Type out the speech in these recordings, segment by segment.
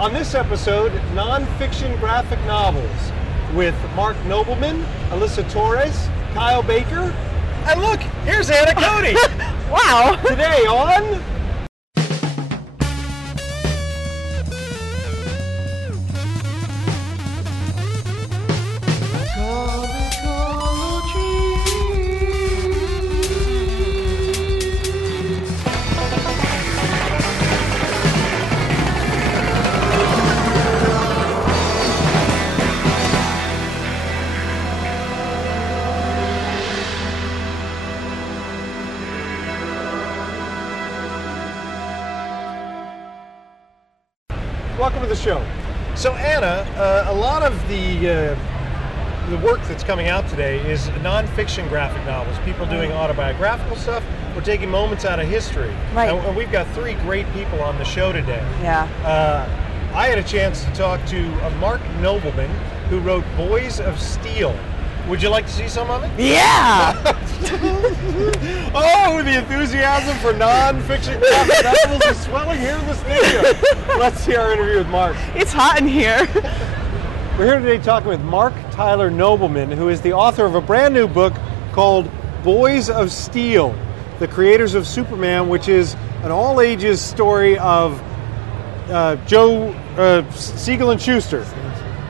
On this episode, non-fiction graphic novels with Marc Nobleman, Alyssa Torres, Kyle Baker, and look, here's Anna Cody. Wow. Today on... Welcome to the show. So Anna, a lot of the work that's coming out today is non-fiction graphic novels. People doing autobiographical stuff. We're taking moments out of history. Right. And we've got three great people on the show today. Yeah. I had a chance to talk to Marc Nobleman, who wrote Boys of Steel. Would you like to see some of it? Yeah! Oh, the enthusiasm for non-fiction graphic novels is swelling here in the studio. Let's see our interview with Marc. It's hot in here. We're here today talking with Marc Tyler Nobleman, who is the author of a brand new book called Boys of Steel, the creators of Superman, which is an all-ages story of Joe Seigel and Shuster.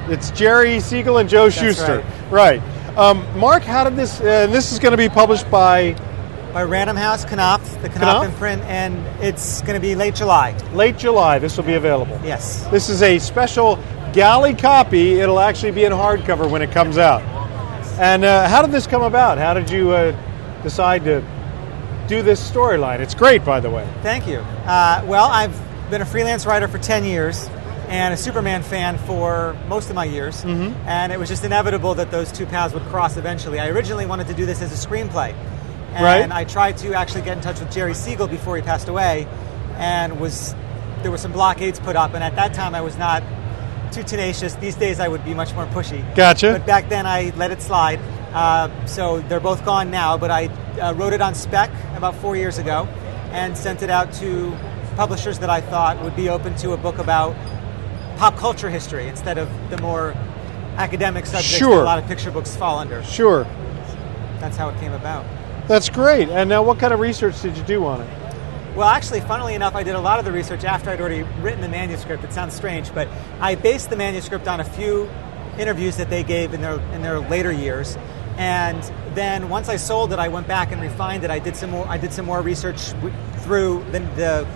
It's Jerry Seigel and Joe Shuster. Right. Marc, how did this? This is going to be published by Random House, Knopf, the Knopf imprint, and it's going to be late July. Late July, this will be available. Yes. This is a special galley copy. It'll actually be in hardcover when it comes out. And how did this come about? How did you decide to do this storyline? It's great, by the way. Thank you. Well, I've been a freelance writer for 10 years. And a Superman fan for most of my years, and it was just inevitable that those two paths would cross eventually. I originally wanted to do this as a screenplay, and I tried to actually get in touch with Jerry Seigel before he passed away, and there were some blockades put up, and at that time I was not too tenacious. These days I would be much more pushy. Gotcha. But back then I let it slide, so they're both gone now, but I wrote it on spec about 4 years ago, and sent it out to publishers that I thought would be open to a book about pop culture history instead of the more academic subjects that a lot of picture books fall under. Sure. That's how it came about. That's great. And now what kind of research did you do on it? Well, actually, funnily enough, I did a lot of the research after I'd already written the manuscript. It sounds strange, but I based the manuscript on a few interviews that they gave in their later years. And then once I sold it, I went back and refined it. I did some more research through the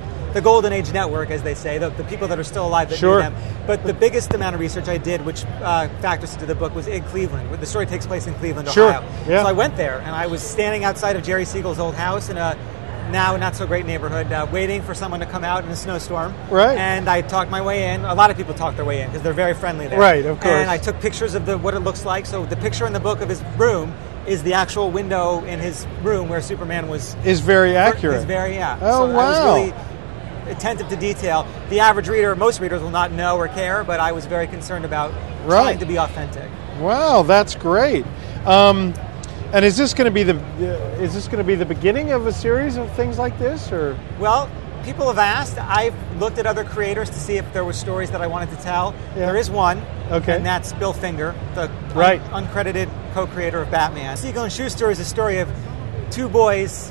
Golden Age Network, as they say, the people that are still alive that knew them. But the biggest amount of research I did, which factors into the book, was in Cleveland. The story takes place in Cleveland, Ohio. Yeah. So I went there, and I was standing outside of Jerry Siegel's old house in a now not so great neighborhood, waiting for someone to come out in a snowstorm. Right. And I talked my way in. A lot of people talk their way in because they're very friendly there. Right, of course. And I took pictures of what it looks like. So the picture in the book of his room is the actual window in his room where Superman was. Is very accurate. Is very, yeah. Oh, so wow. I was really attentive to detail. The average reader, most readers will not know or care, but I was very concerned about trying to be authentic. Wow, that's great. And is this going to be the beginning of a series of things like this, or? Well, people have asked. I've looked at other creators to see if there were stories that I wanted to tell. Yeah. There is one, and that's Bill Finger, the uncredited co-creator of Batman. Siegel and Shuster is a story of two boys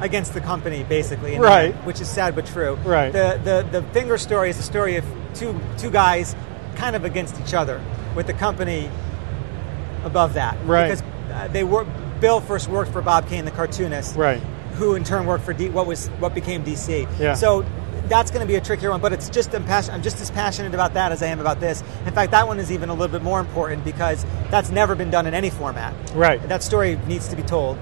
against the company, basically, which is sad but true. Right. The Finger story is a story of two guys kind of against each other, with the company above that. Right. Because Bill first worked for Bob Kane, the cartoonist, who in turn worked for what became DC. Yeah. So that's going to be a trickier one, but I'm just as passionate about that as I am about this. In fact, that one is even a little bit more important because that's never been done in any format. Right. That story needs to be told.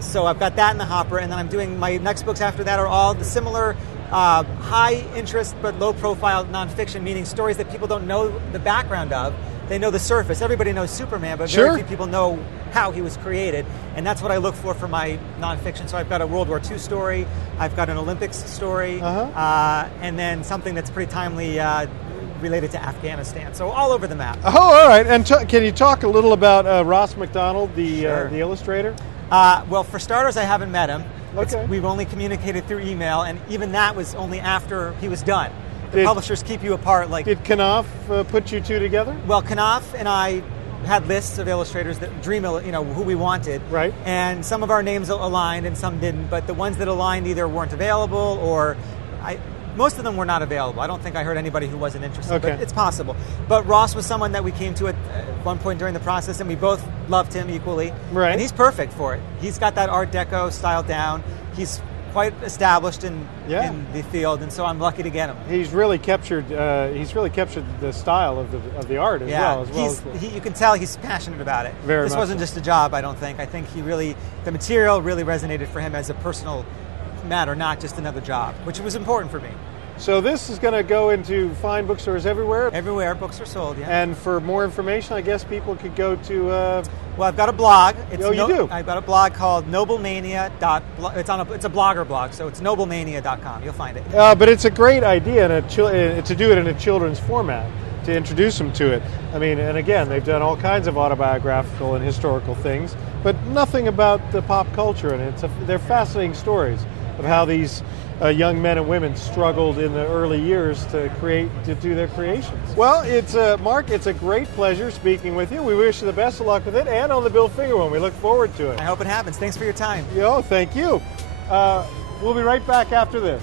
So I've got that in the hopper, and then I'm doing my next books after that are all the similar high interest but low profile nonfiction, meaning stories that people don't know the background of. They know the surface. Everybody knows Superman, but very few people know how he was created. And that's what I look for my nonfiction. So I've got a World War II story, I've got an Olympics story, and then something that's pretty timely related to Afghanistan. So all over the map. Oh, all right. And can you talk a little about Ross MacDonald, the illustrator? Well, for starters, I haven't met him. Okay. We've only communicated through email, and even that was only after he was done. the publishers keep you apart. Like, did Knopf put you two together? Well, Knopf and I had lists of illustrators that who we wanted. Right. And some of our names aligned and some didn't, but the ones that aligned either weren't available or most of them were not available. I don't think I heard anybody who wasn't interested, but it's possible. But Ross was someone that we came to at one point during the process, and we both loved him equally. Right. And he's perfect for it. He's got that Art Deco style down. He's quite established in the field, and so I'm lucky to get him. He's really captured. The style of the art as well. You can tell he's passionate about it. This wasn't just a job. I don't think. I think the material really resonated for him as a personal matter, not just another job, which was important for me. So this is going to go into fine bookstores everywhere? Everywhere books are sold, yeah. And for more information, I guess people could go to... Well, I've got a blog. You do? I've got a blog called Noblemania. It's a blogger blog, so it's noblemania.com. You'll find it. But it's a great idea to do it in a children's format, to introduce them to it. I mean, and again, they've done all kinds of autobiographical and historical things, but nothing about the pop culture, and they're fascinating stories of how these young men and women struggled in the early years to do their creations. Well, Mark, it's a great pleasure speaking with you. We wish you the best of luck with it and on the Bill Finger one. We look forward to it. I hope it happens. Thanks for your time. Thank you. We'll be right back after this.